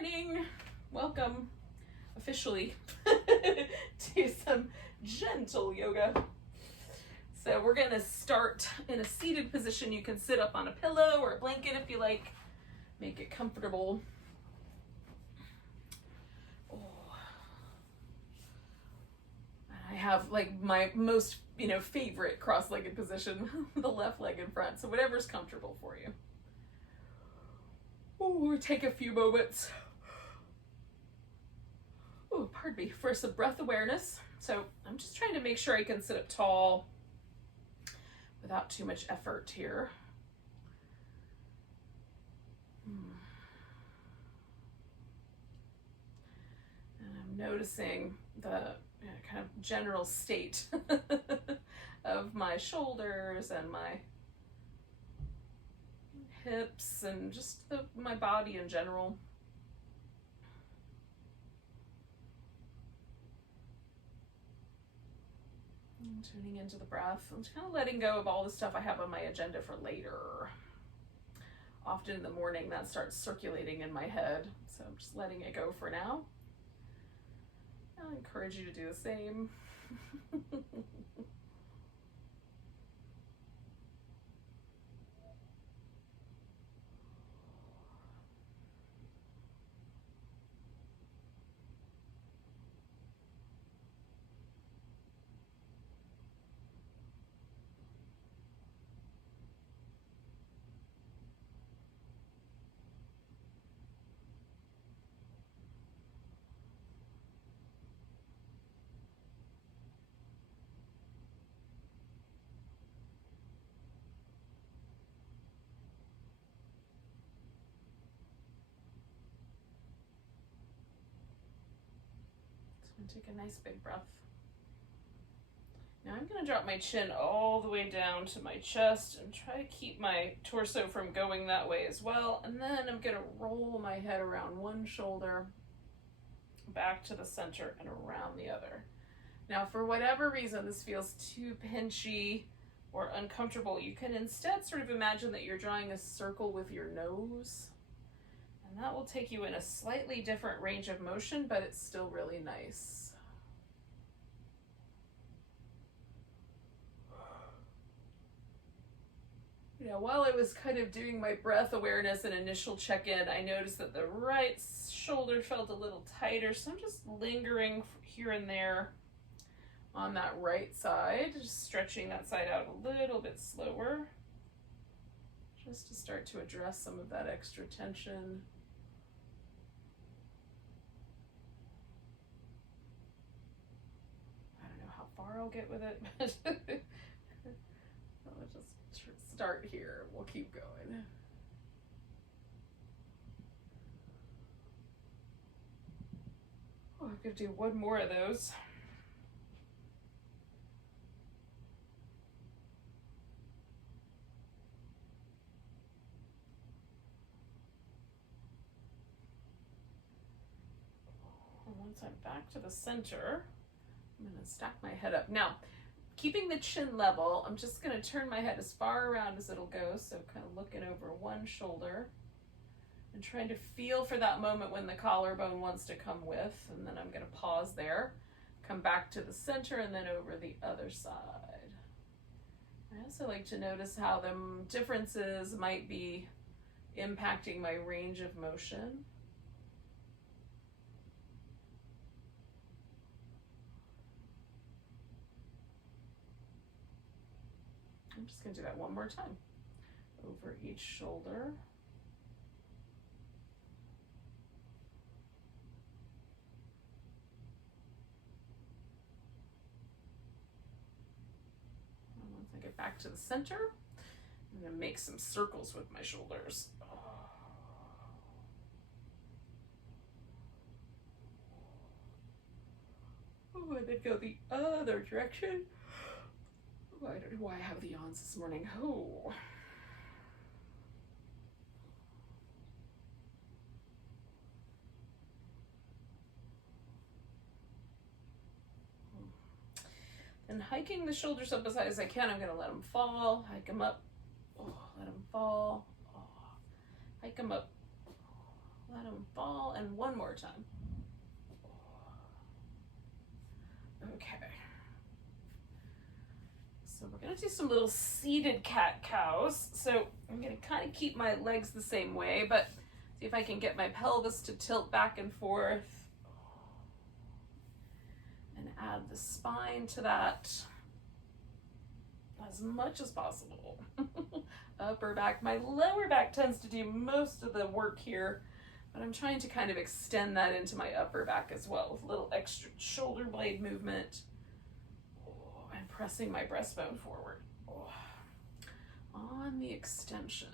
morning. Welcome officially to some gentle yoga. So we're going to start in a seated position. You can sit up on a pillow or a blanket if you like. Make it comfortable. I have like my most, favorite cross-legged position, the left leg in front. So whatever's comfortable for you. Take a few moments. Pardon me, for some breath awareness. So I'm just trying to make sure I can sit up tall without too much effort here. And I'm noticing the kind of general state of my shoulders and my hips and just my body in general. And tuning into the breath. I'm just kind of letting go of all the stuff I have on my agenda for later. Often in the morning that starts circulating in my head, so I'm just letting it go for now. I'll encourage you to do the same. Take a nice big breath. Now I'm going to drop my chin all the way down to my chest and try to keep my torso from going that way as well. And then I'm going to roll my head around one shoulder, back to the center and around the other. Now, for whatever reason this feels too pinchy or uncomfortable, you can instead sort of imagine that you're drawing a circle with your nose. And that will take you in a slightly different range of motion, but it's still really nice. While I was kind of doing my breath awareness and initial check-in, I noticed that the right shoulder felt a little tighter, so I'm just lingering here and there on that right side, just stretching that side out a little bit slower, just to start to address some of that extra tension. I don't know how far I'll get with it, but I'll just start here. We'll keep going. I'm going to do one more of those. And once I'm back to the center, I'm going to stack my head up. Now, keeping the chin level, I'm just going to turn my head as far around as it'll go, so kind of looking over one shoulder and trying to feel for that moment when the collarbone wants to come with, and then I'm going to pause there, come back to the center, and then over the other side. I also like to notice how the differences might be impacting my range of motion. I'm just going to do that one more time. Over each shoulder. And once I get back to the center, I'm going to make some circles with my shoulders. And then go the other direction. I don't know why I have the yawns this morning. And hiking the shoulders up as high as I can. I'm going to let them fall, hike them up, let them fall, hike them up, Let them fall, and one more time. Okay. So we're gonna do some little seated cat-cows. So I'm gonna kind of keep my legs the same way, but see if I can get my pelvis to tilt back and forth. And add the spine to that as much as possible. Upper back, my lower back tends to do most of the work here, but I'm trying to kind of extend that into my upper back as well with a little extra shoulder blade movement. And pressing my breastbone forward. On the extension.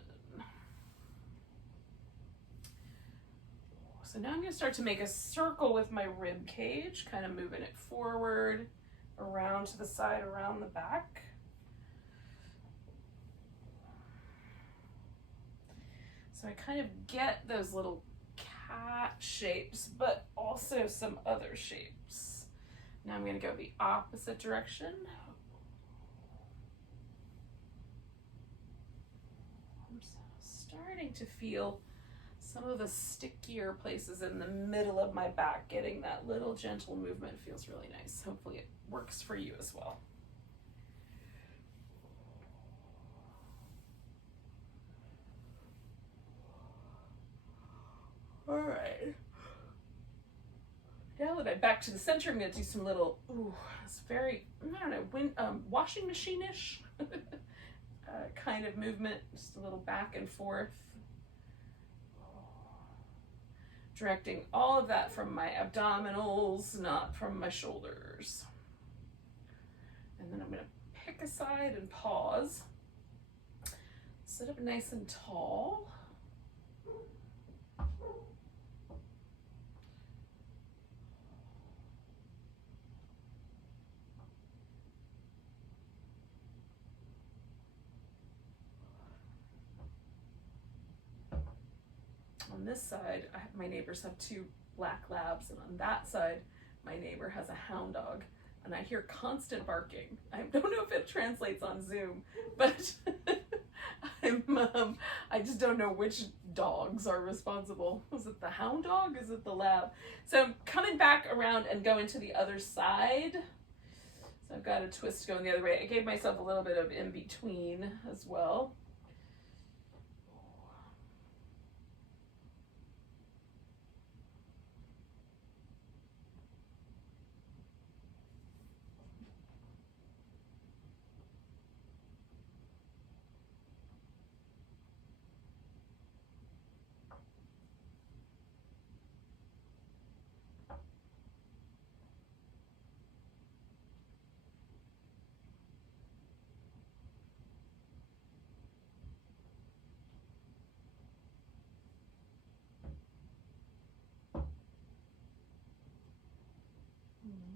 So now I'm going to start to make a circle with my rib cage, kind of moving it forward, around to the side, around the back. So I kind of get those little cat shapes, but also some other shapes. Now I'm going to go the opposite direction. I'm starting to feel some of the stickier places in the middle of my back. Getting that little gentle movement feels really nice. Hopefully it works for you as well. All right. Now that I'm back to the center, I'm going to do some little, it's very, I don't know, washing machine-ish kind of movement. Just a little back and forth. Directing all of that from my abdominals, not from my shoulders. And then I'm going to pick a side and pause. Sit up nice and tall. On this side, my neighbors have 2 black labs, and on that side, my neighbor has a hound dog, and I hear constant barking. I don't know if it translates on Zoom, but I just don't know which dogs are responsible. Is it the hound dog? Is it the lab? So I'm coming back around and going to the other side. So I've got a twist going the other way. I gave myself a little bit of in between as well.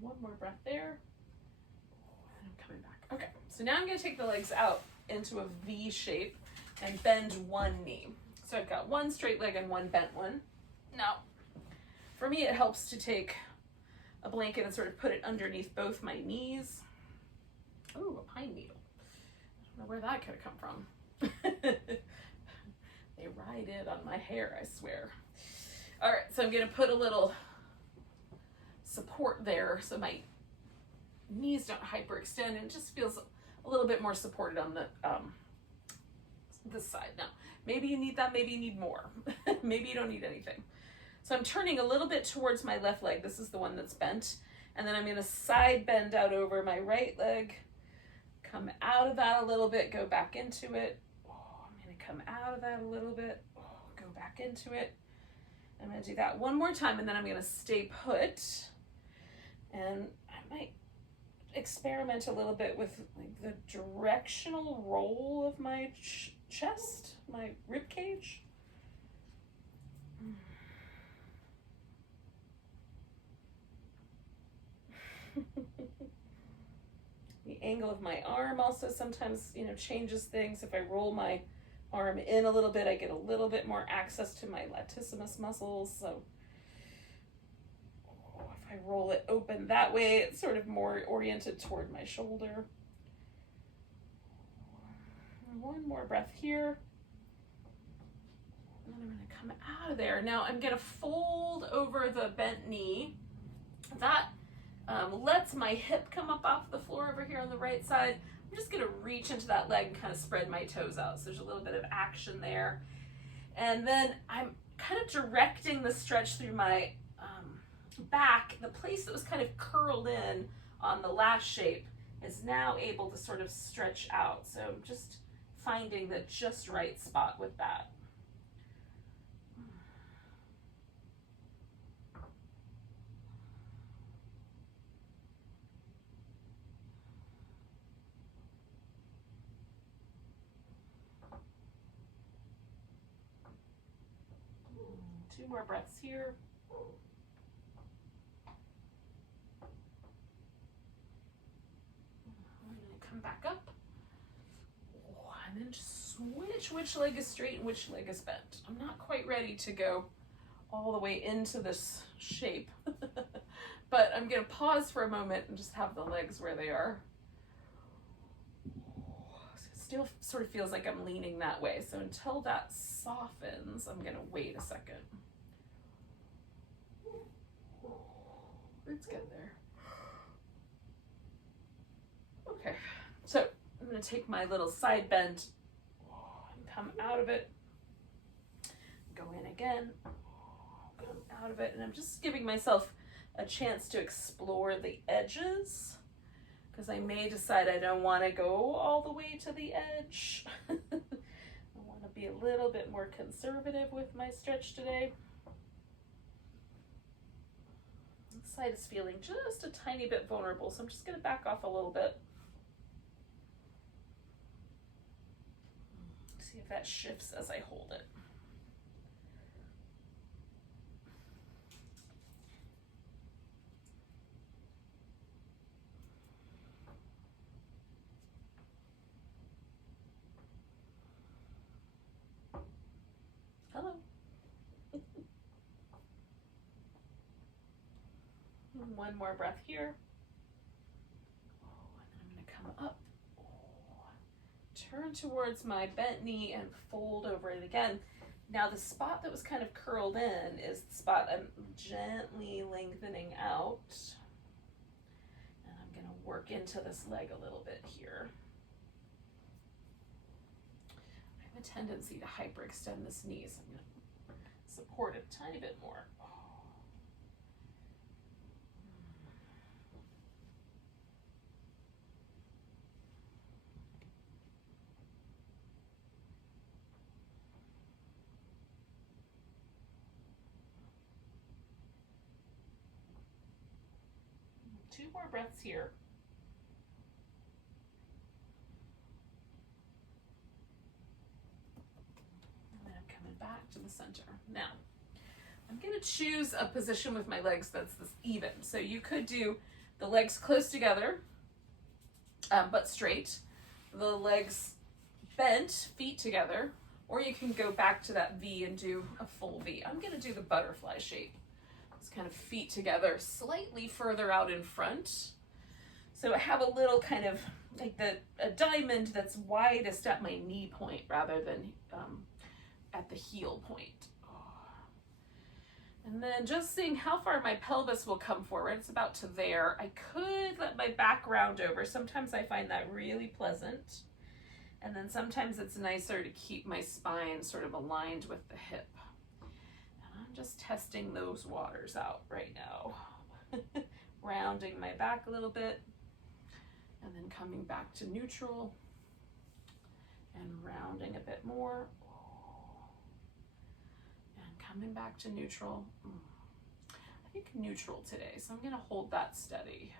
One more breath there. And I'm coming back. Okay, so now I'm going to take the legs out into a V shape and bend one knee. So I've got one straight leg and one bent one. Now, for me, it helps to take a blanket and sort of put it underneath both my knees. Ooh, a pine needle. I don't know where that could have come from. They ride it on my hair, I swear. All right, so I'm going to put a little support there so my knees don't hyperextend, and it just feels a little bit more supported on the this side. Now, maybe you need that, maybe you need more. Maybe you don't need anything. So I'm turning a little bit towards my left leg. This is the one that's bent. And then I'm going to side bend out over my right leg. Come out of that a little bit, go back into it. Oh, I'm going to come out of that a little bit, go back into it. I'm going to do that one more time, and then I'm going to stay put. And I might experiment a little bit with like the directional roll of my chest, my rib cage. The angle of my arm also sometimes, changes things. If I roll my arm in a little bit, I get a little bit more access to my latissimus muscles. So if I roll it open that way, it's sort of more oriented toward my shoulder. One more breath here. And then I'm going to come out of there. Now I'm going to fold over the bent knee. That lets my hip come up off the floor over here on the right side. I'm just going to reach into that leg and kind of spread my toes out. So there's a little bit of action there. And then I'm kind of directing the stretch through my back. The place that was kind of curled in on the last shape is now able to sort of stretch out. So I'm just finding the just right spot with that. Two more breaths here. I'm going to come back up. And then just switch which leg is straight and which leg is bent. I'm not quite ready to go all the way into this shape, but I'm going to pause for a moment and just have the legs where they are. It still sort of feels like I'm leaning that way. So until that softens, I'm going to wait a second. Let's get there. Okay, so I'm going to take my little side bend and come out of it, go in again, come out of it, and I'm just giving myself a chance to explore the edges because I may decide I don't want to go all the way to the edge. I want to be a little bit more conservative with my stretch today. This side is feeling just a tiny bit vulnerable, so I'm just going to back off a little bit. See if that shifts as I hold it. Hello. One more breath here. And then I'm going to come up. Turn towards my bent knee and fold over it again. Now the spot that was kind of curled in is the spot I'm gently lengthening out. And I'm going to work into this leg a little bit here. I have a tendency to hyperextend this knee, so I'm going to support it a tiny bit more. Two more breaths here. And then I'm coming back to the center. Now, I'm going to choose a position with my legs that's this even. So you could do the legs close together, but straight. The legs bent, feet together. Or you can go back to that V and do a full V. I'm going to do the butterfly shape. Kind of feet together, slightly further out in front. So I have a little kind of like a diamond that's widest at my knee point rather than at the heel point. And then just seeing how far my pelvis will come forward. It's about to there. I could let my back round over. Sometimes I find that really pleasant. And then sometimes it's nicer to keep my spine sort of aligned with the hip. I'm just testing those waters out right now. Rounding my back a little bit and then coming back to neutral and rounding a bit more and coming back to neutral. I think neutral today, so I'm going to hold that steady.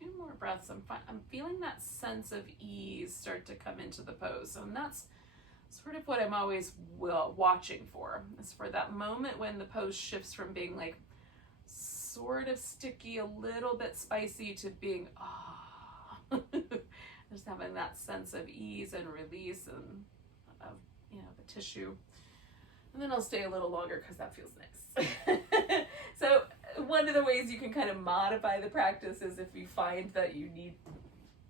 2 more breaths. I'm feeling that sense of ease start to come into the pose. And that's sort of what I'm always watching for, is for that moment when the pose shifts from being like sort of sticky, a little bit spicy, to being, just having that sense of ease and release and of, the tissue. And then I'll stay a little longer because that feels nice. So one of the ways you can kind of modify the practice is if you find that you need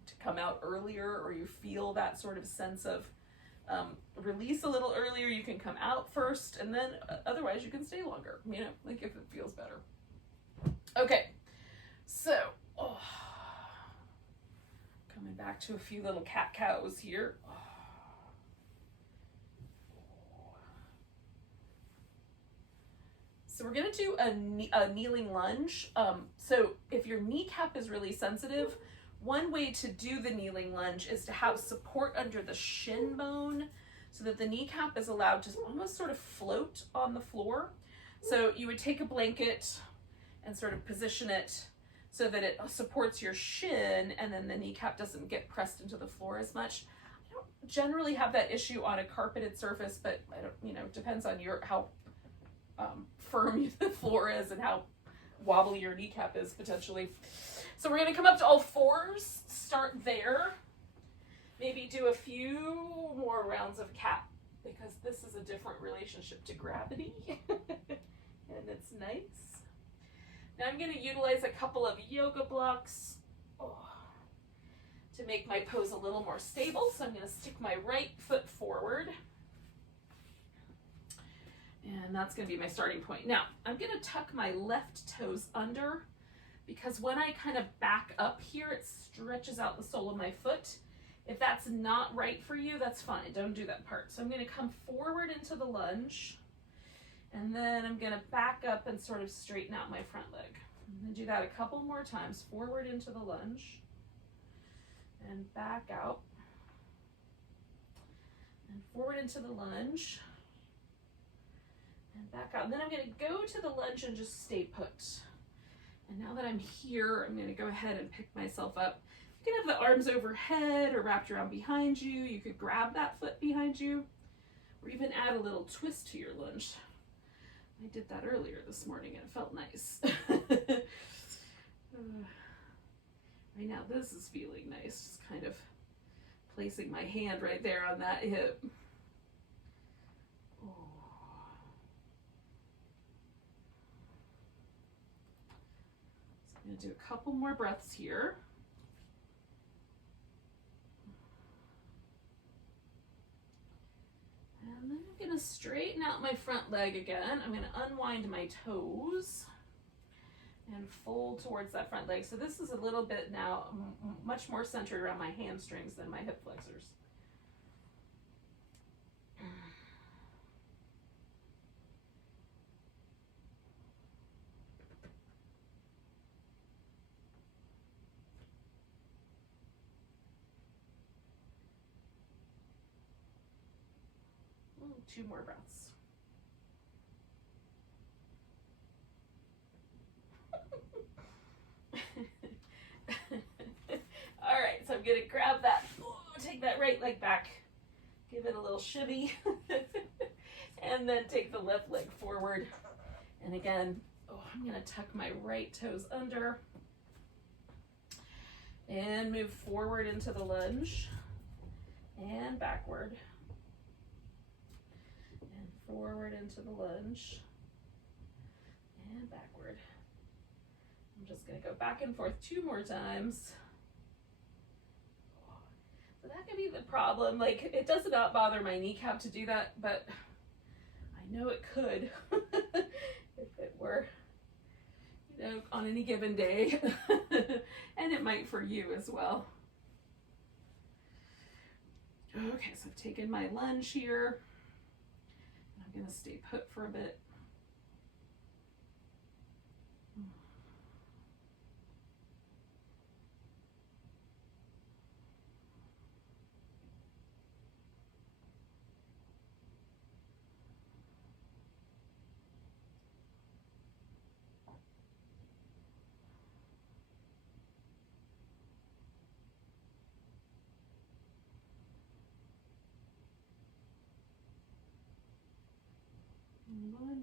to come out earlier, or you feel that sort of sense of release a little earlier, you can come out first, and then otherwise you can stay longer, like if it feels better. Okay, so coming back to a few little cat-cows here. So we're gonna do a kneeling lunge. So if your kneecap is really sensitive, one way to do the kneeling lunge is to have support under the shin bone so that the kneecap is allowed to almost sort of float on the floor. So you would take a blanket and sort of position it so that it supports your shin, and then the kneecap doesn't get pressed into the floor as much. I don't generally have that issue on a carpeted surface, but I don't, depends on how firm the floor is and how wobbly your kneecap is potentially. So we're going to come up to all fours, start there. Maybe do a few more rounds of cat, because this is a different relationship to gravity. And it's nice. Now I'm going to utilize a couple of yoga blocks to make my pose a little more stable. So I'm going to stick my right foot forward. And that's going to be my starting point. Now, I'm going to tuck my left toes under, because when I kind of back up here, it stretches out the sole of my foot. If that's not right for you, that's fine. Don't do that part. So I'm going to come forward into the lunge, and then I'm going to back up and sort of straighten out my front leg. I'm going to do that a couple more times. Forward into the lunge, and back out, and forward into the lunge, and back out. And then I'm going to go to the lunge and just stay put. And now that I'm here, I'm going to go ahead and pick myself up. You can have the arms overhead or wrapped around behind you. You could grab that foot behind you, or even add a little twist to your lunge. I did that earlier this morning and it felt nice. Right now, this is feeling nice. Just kind of placing my hand right there on that hip. I'm going to do a couple more breaths here. And then I'm going to straighten out my front leg again. I'm going to unwind my toes and fold towards that front leg. So this is a little bit now much more centered around my hamstrings than my hip flexors. Two more breaths. All right, so I'm gonna grab that, take that right leg back, give it a little shimmy, and then take the left leg forward. And again, I'm gonna tuck my right toes under and move forward into the lunge and backward. Forward into the lunge and backward. I'm just going to go back and forth 2 more times. So that could be the problem. Like, it does not bother my kneecap to do that, but I know it could if it were, on any given day. And it might for you as well. Okay, so I've taken my lunge here. I'm going to stay put for a bit.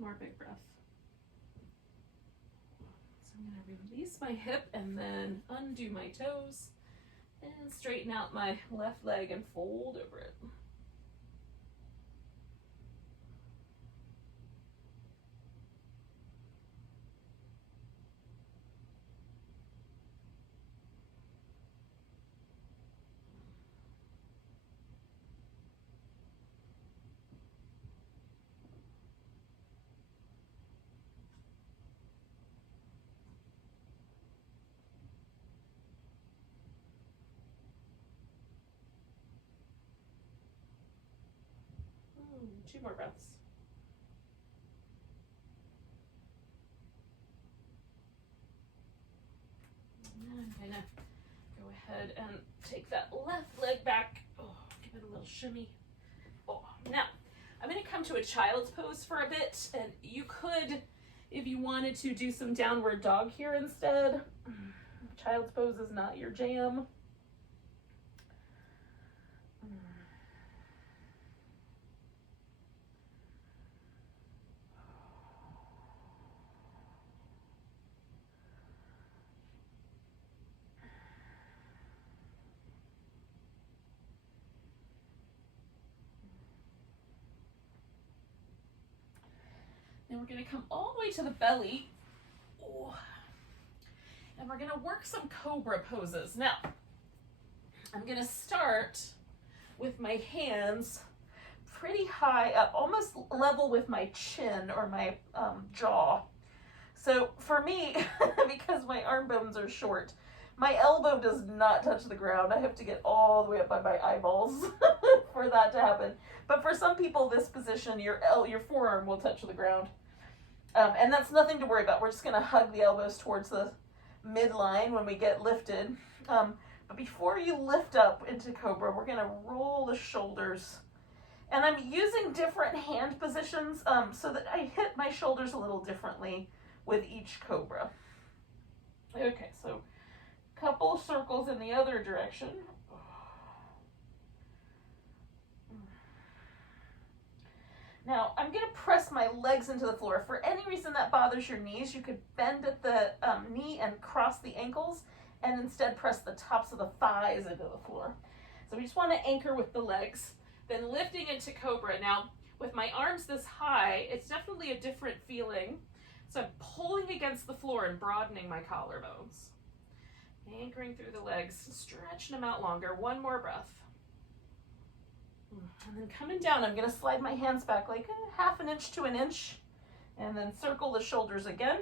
more big breath. So I'm going to release my hip and then undo my toes and straighten out my left leg and fold over it. Two more breaths. And I'm gonna go ahead and take that left leg back. Oh, give it a little shimmy. Oh, now I'm gonna come to a child's pose for a bit, and you could, if you wanted to, do some downward dog here instead. Child's pose is not your jam. Then we're going to come all the way to the belly. Ooh. And we're going to work some cobra poses. Now, I'm going to start with my hands pretty high up, almost level with my chin or my jaw. So for me, because my arm bones are short, my elbow does not touch the ground. I have to get all the way up by my eyeballs for that to happen. But for some people, this position, your forearm will touch the ground. And that's nothing to worry about. We're just going to hug the elbows towards the midline when we get lifted. But before you lift up into Cobra, we're going to roll the shoulders. And I'm using different hand positions so that I hit my shoulders a little differently with each Cobra. Okay, so a couple circles in the other direction. Now, I'm going to press my legs into the floor. If for any reason that bothers your knees, you could bend at the knee and cross the ankles, and instead press the tops of the thighs into the floor. So we just want to anchor with the legs, then lifting into Cobra. Now, with my arms this high, it's definitely a different feeling. So I'm pulling against the floor and broadening my collarbones. Anchoring through the legs, stretching them out longer. One more breath. And then coming down, I'm going to slide my hands back like half an inch to an inch, and then circle the shoulders again.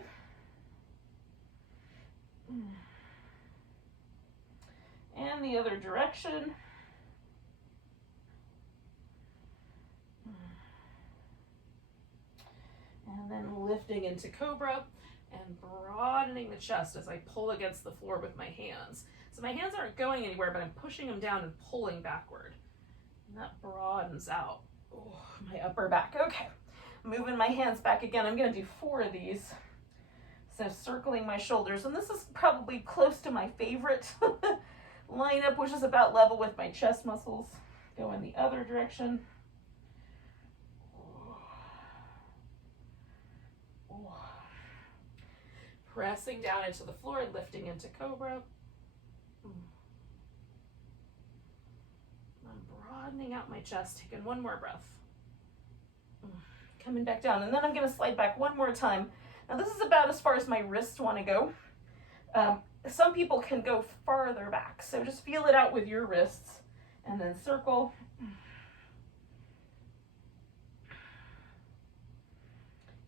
And the other direction. And then lifting into Cobra and broadening the chest as I pull against the floor with my hands. So my hands aren't going anywhere, but I'm pushing them down and pulling backward. And that broadens out my upper back. Okay, moving my hands back again. I'm going to do 4 of these. So circling my shoulders. And this is probably close to my favorite lineup, which is about level with my chest muscles. Go in the other direction. Pressing down into the floor and lifting into Cobra. I'm broadening out my chest, taking one more breath. Coming back down, and then I'm going to slide back one more time. Now this is about as far as my wrists want to go. Some people can go farther back, so just feel it out with your wrists, and then circle.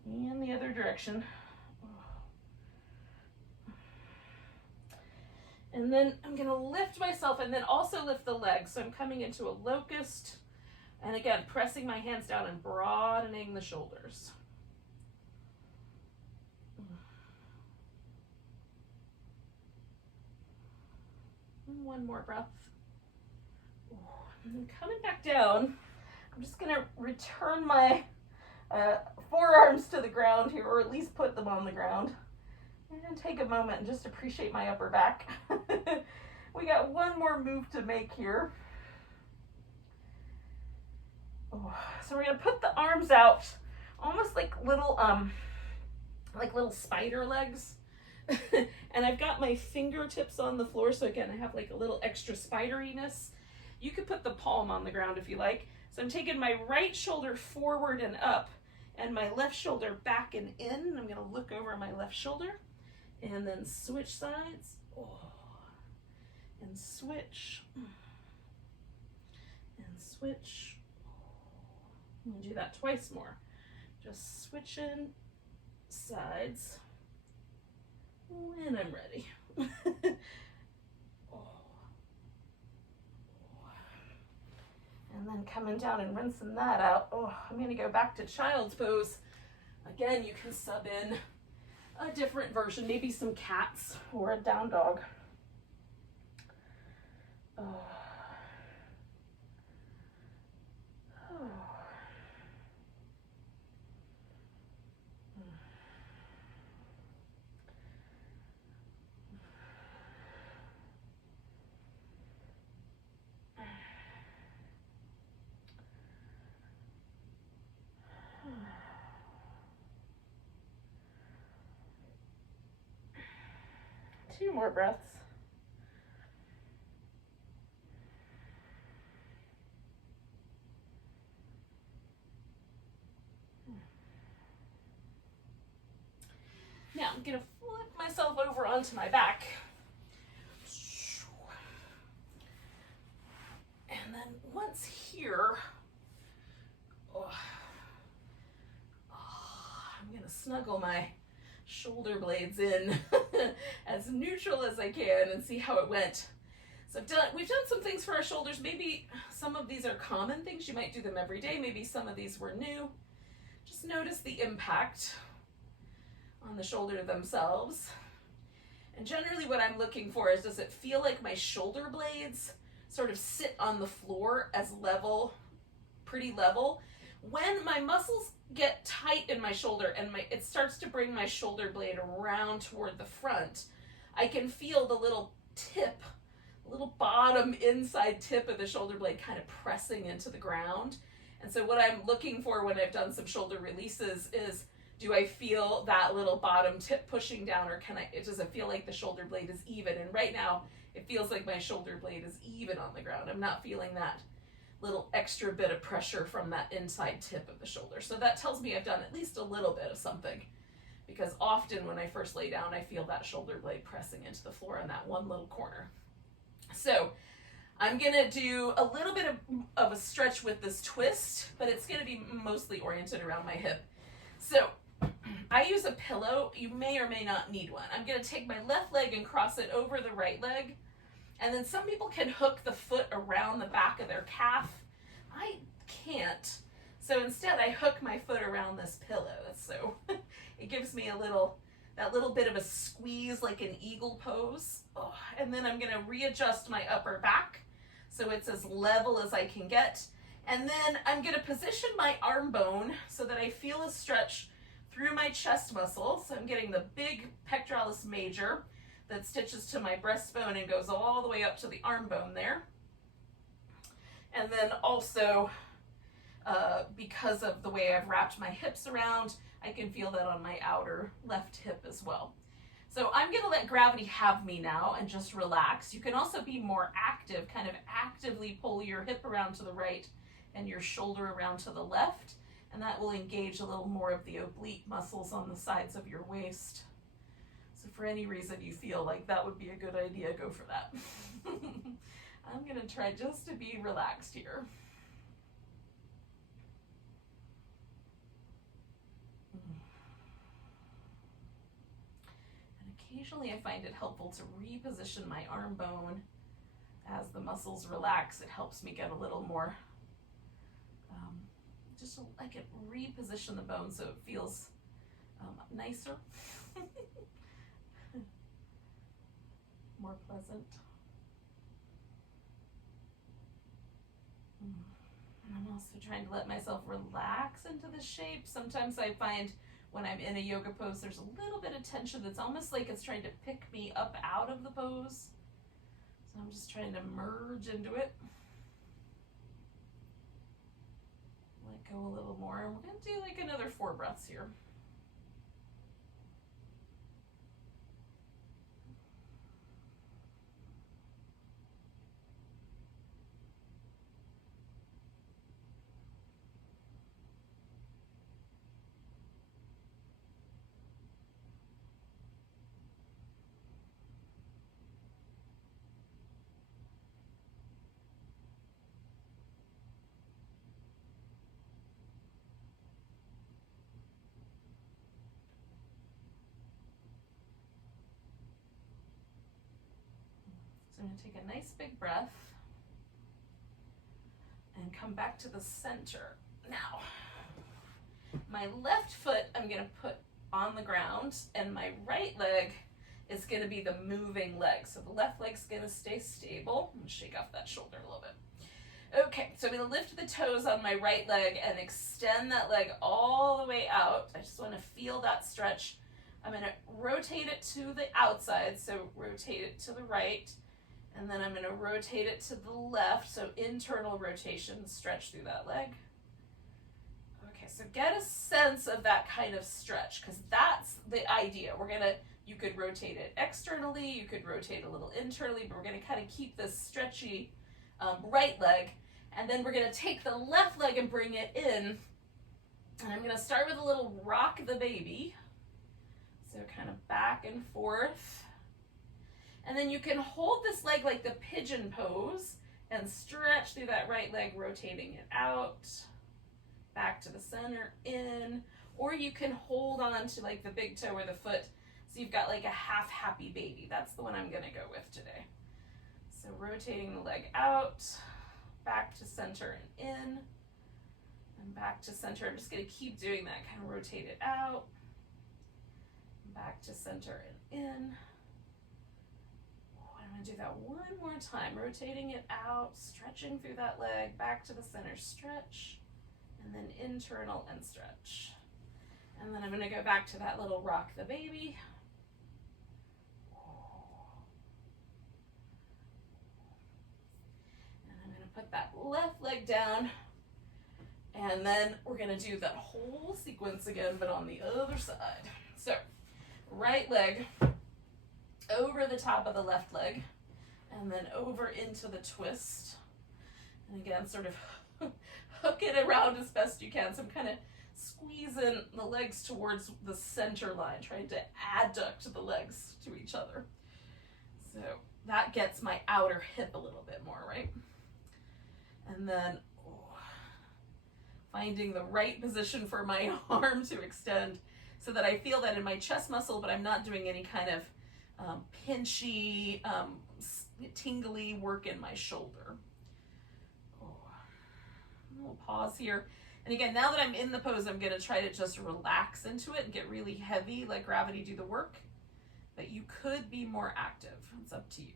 And the other direction. And then I'm going to lift myself and then also lift the legs. So I'm coming into a locust. And again, pressing my hands down and broadening the shoulders. And one more breath. And then coming back down, I'm just going to return my forearms to the ground here, or at least put them on the ground. And take a moment and just appreciate my upper back. We got one more move to make here. So we're going to put the arms out almost like little spider legs. And I've got my fingertips on the floor, so again, I have like a little extra spideriness. You could put the palm on the ground if you like. So I'm taking my right shoulder forward and up, and my left shoulder back and in. I'm gonna look over my left shoulder, and then switch sides. Oh. And switch. And switch. I'm gonna do that twice more. Just switching sides when I'm ready. And then coming down and rinsing that out. Oh, I'm gonna go back to child's pose. Again, you can sub in a different version, maybe some cats or a down dog. Oh. Oh. 2 more breaths. Now I'm going to flip myself over onto my back. And then once here, I'm going to snuggle my shoulder blades in as neutral as I can and see how it went. So we've done some things for our shoulders. Maybe some of these are common things. You might do them every day. Maybe some of these were new. Just notice the impact on the shoulder themselves. And generally what I'm looking for is, does it feel like my shoulder blades sort of sit on the floor as level, pretty level? When my muscles get tight in my shoulder and it starts to bring my shoulder blade around toward the front, I can feel the little tip, little bottom inside tip of the shoulder blade kind of pressing into the ground. And so what I'm looking for when I've done some shoulder releases is, do I feel that little bottom tip pushing down, or does it feel like the shoulder blade is even? And right now it feels like my shoulder blade is even on the ground. I'm not feeling that little extra bit of pressure from that inside tip of the shoulder. So that tells me I've done at least a little bit of something, because often when I first lay down, I feel that shoulder blade pressing into the floor in that one little corner. So I'm gonna do a little bit of a stretch with this twist, but it's gonna be mostly oriented around my hip. So I use a pillow. You may or may not need one. I'm gonna take my left leg and cross it over the right leg. And then some people can hook the foot around the back of their calf. I can't. So instead I hook my foot around this pillow. So it gives me that little bit of a squeeze, like an eagle pose. Oh, and then I'm gonna readjust my upper back so it's as level as I can get. And then I'm gonna position my arm bone so that I feel a stretch through my chest muscle. So I'm getting the big pectoralis major that stitches to my breastbone and goes all the way up to the arm bone there. And then also, because of the way I've wrapped my hips around, I can feel that on my outer left hip as well. So I'm gonna let gravity have me now and just relax. You can also be more active, kind of actively pull your hip around to the right and your shoulder around to the left, and that will engage a little more of the oblique muscles on the sides of your waist. So for any reason you feel like that would be a good idea, go for that. I'm gonna try just to be relaxed here. And occasionally I find it helpful to reposition my arm bone as the muscles relax. It helps me get a little more, I can reposition the bone so it feels nicer. More pleasant. And I'm also trying to let myself relax into the shape. Sometimes I find when I'm in a yoga pose, there's a little bit of tension that's almost like it's trying to pick me up out of the pose. So I'm just trying to merge into it. Like go a little more. We're going to do like another 4 breaths here. So I'm going to take a nice big breath and come back to the center. Now, my left foot I'm going to put on the ground, and my right leg is going to be the moving leg. So the left leg's going to stay stable. I'm going to shake off that shoulder a little bit. Okay, so I'm going to lift the toes on my right leg and extend that leg all the way out. I just want to feel that stretch. I'm going to rotate it to the outside, so rotate it to the right. And then I'm going to rotate it to the left, so internal rotation, stretch through that leg. Okay, so get a sense of that kind of stretch, because that's the idea. You could rotate it externally, you could rotate a little internally, but we're going to kind of keep this stretchy right leg. And then we're going to take the left leg and bring it in. And I'm going to start with a little rock the baby. So kind of back and forth. And then you can hold this leg like the pigeon pose and stretch through that right leg, rotating it out, back to the center, in, or you can hold on to like the big toe or the foot. So you've got like a half happy baby. That's the one I'm gonna go with today. So rotating the leg out, back to center and in, and back to center. I'm just gonna keep doing that, kind of rotate it out, back to center and in. I'm going to do that one more time, rotating it out, stretching through that leg, back to the center, stretch, and then internal and stretch. And then I'm going to go back to that little rock the baby. And I'm going to put that left leg down, and then we're going to do that whole sequence again, but on the other side. So, right leg over the top of the left leg, and then over into the twist. And again, sort of hook it around as best you can. So I'm kind of squeezing the legs towards the center line, trying to adduct the legs to each other. So that gets my outer hip a little bit more, right? And then finding the right position for my arm to extend so that I feel that in my chest muscle, but I'm not doing any kind of pinchy, tingly work in my shoulder. We'll pause here. And again, now that I'm in the pose, I'm going to try to just relax into it and get really heavy, let gravity do the work. But you could be more active. It's up to you.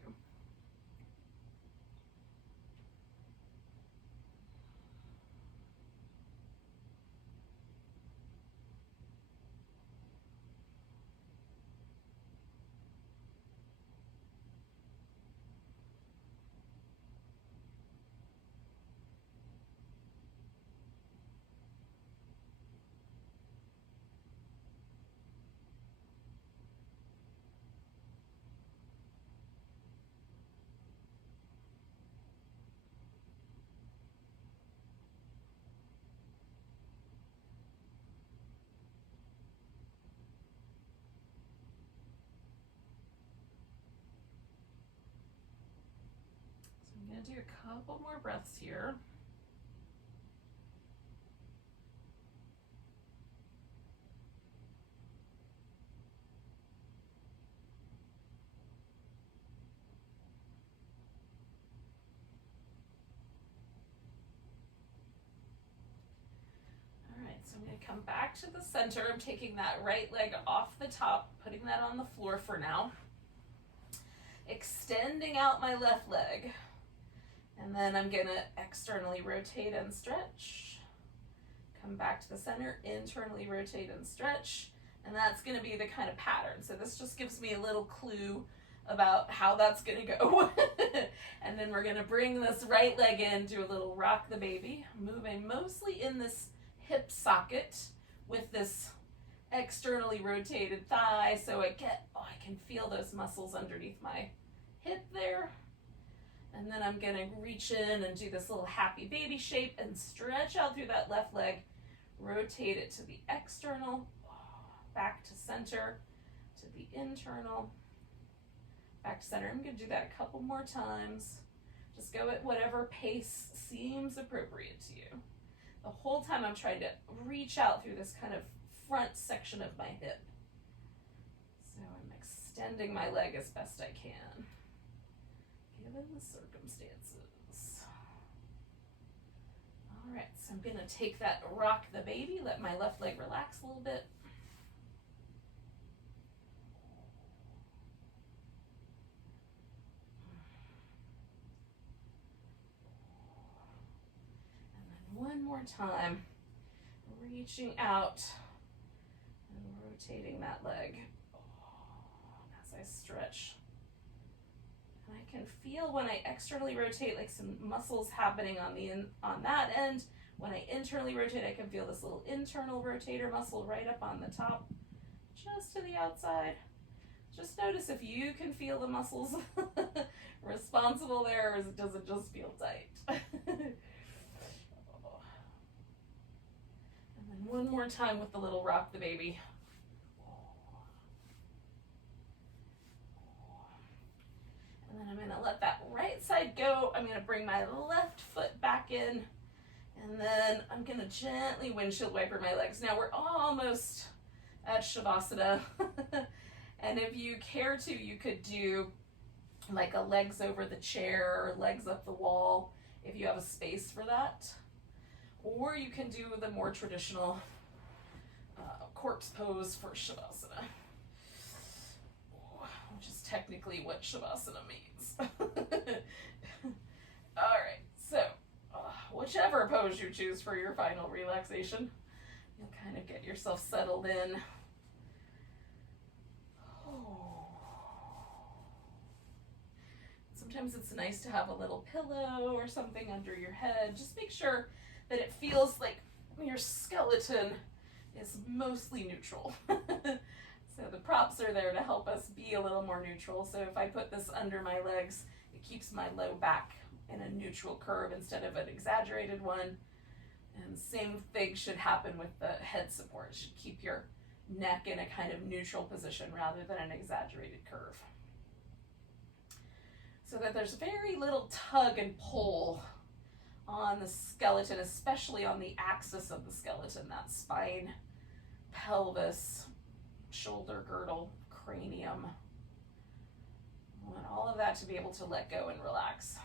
I'm going to do a couple more breaths here. All right, so I'm going to come back to the center. I'm taking that right leg off the top, putting that on the floor for now. Extending out my left leg. And then I'm going to externally rotate and stretch. Come back to the center, internally rotate and stretch. And that's going to be the kind of pattern. So this just gives me a little clue about how that's going to go. And then we're going to bring this right leg in, do a little rock the baby, moving mostly in this hip socket with this externally rotated thigh, so I can feel those muscles underneath my hip there. And then I'm gonna reach in and do this little happy baby shape and stretch out through that left leg, rotate it to the external, back to center, to the internal, back to center. I'm gonna do that a couple more times. Just go at whatever pace seems appropriate to you. The whole time I'm trying to reach out through this kind of front section of my hip. So I'm extending my leg as best I can, given the circumstances. All right, so I'm gonna take that rock the baby, let my left leg relax a little bit. One more time, reaching out and rotating that leg as I stretch. And I can feel when I externally rotate, like some muscles happening on that end. When I internally rotate, I can feel this little internal rotator muscle right up on the top, just to the outside. Just notice if you can feel the muscles responsible there, or does it just feel tight? One more time with the little rock the baby. And then I'm going to let that right side go. I'm going to bring my left foot back in. And then I'm going to gently windshield wiper my legs. Now we're almost at Shavasana. And if you care to, you could do like a legs over the chair or legs up the wall if you have a space for that. Or you can do the more traditional corpse pose for Shavasana, which is technically what Shavasana means. All right, so whichever pose you choose for your final relaxation, you'll kind of get yourself settled in. Sometimes it's nice to have a little pillow or something under your head. Just make sure that it feels like your skeleton is mostly neutral. So the props are there to help us be a little more neutral. So if I put this under my legs, it keeps my low back in a neutral curve instead of an exaggerated one. And same thing should happen with the head support. It should keep your neck in a kind of neutral position rather than an exaggerated curve. So that there's very little tug and pull on the skeleton, especially on the axis of the skeleton, that spine, pelvis, shoulder girdle, cranium. I want all of that to be able to let go and relax.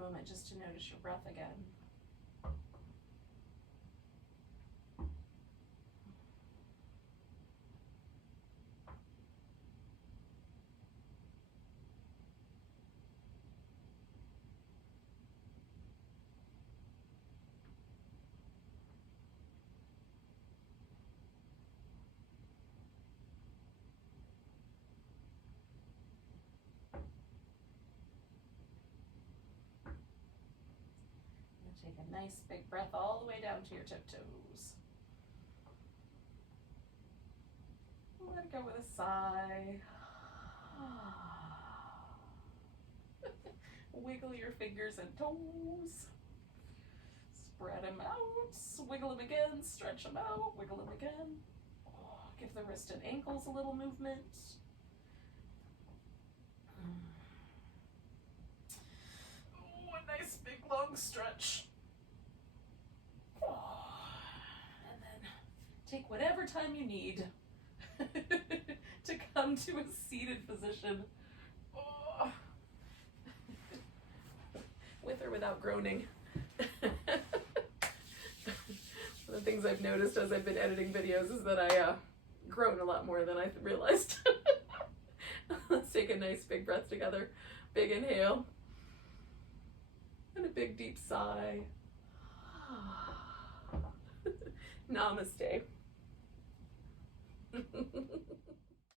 moment just to notice your breath again. Take a nice big breath all the way down to your tiptoes. Let it go with a sigh. Wiggle your fingers and toes. Spread them out. Wiggle them again. Stretch them out. Wiggle them again. Give the wrist and ankles a little movement. Oh, a nice big long stretch. And then take whatever time you need to come to a seated position. With or without groaning. One of the things I've noticed as I've been editing videos is that I groan a lot more than I realized. Let's take a nice big breath together. Big inhale. And a big deep sigh. Namaste.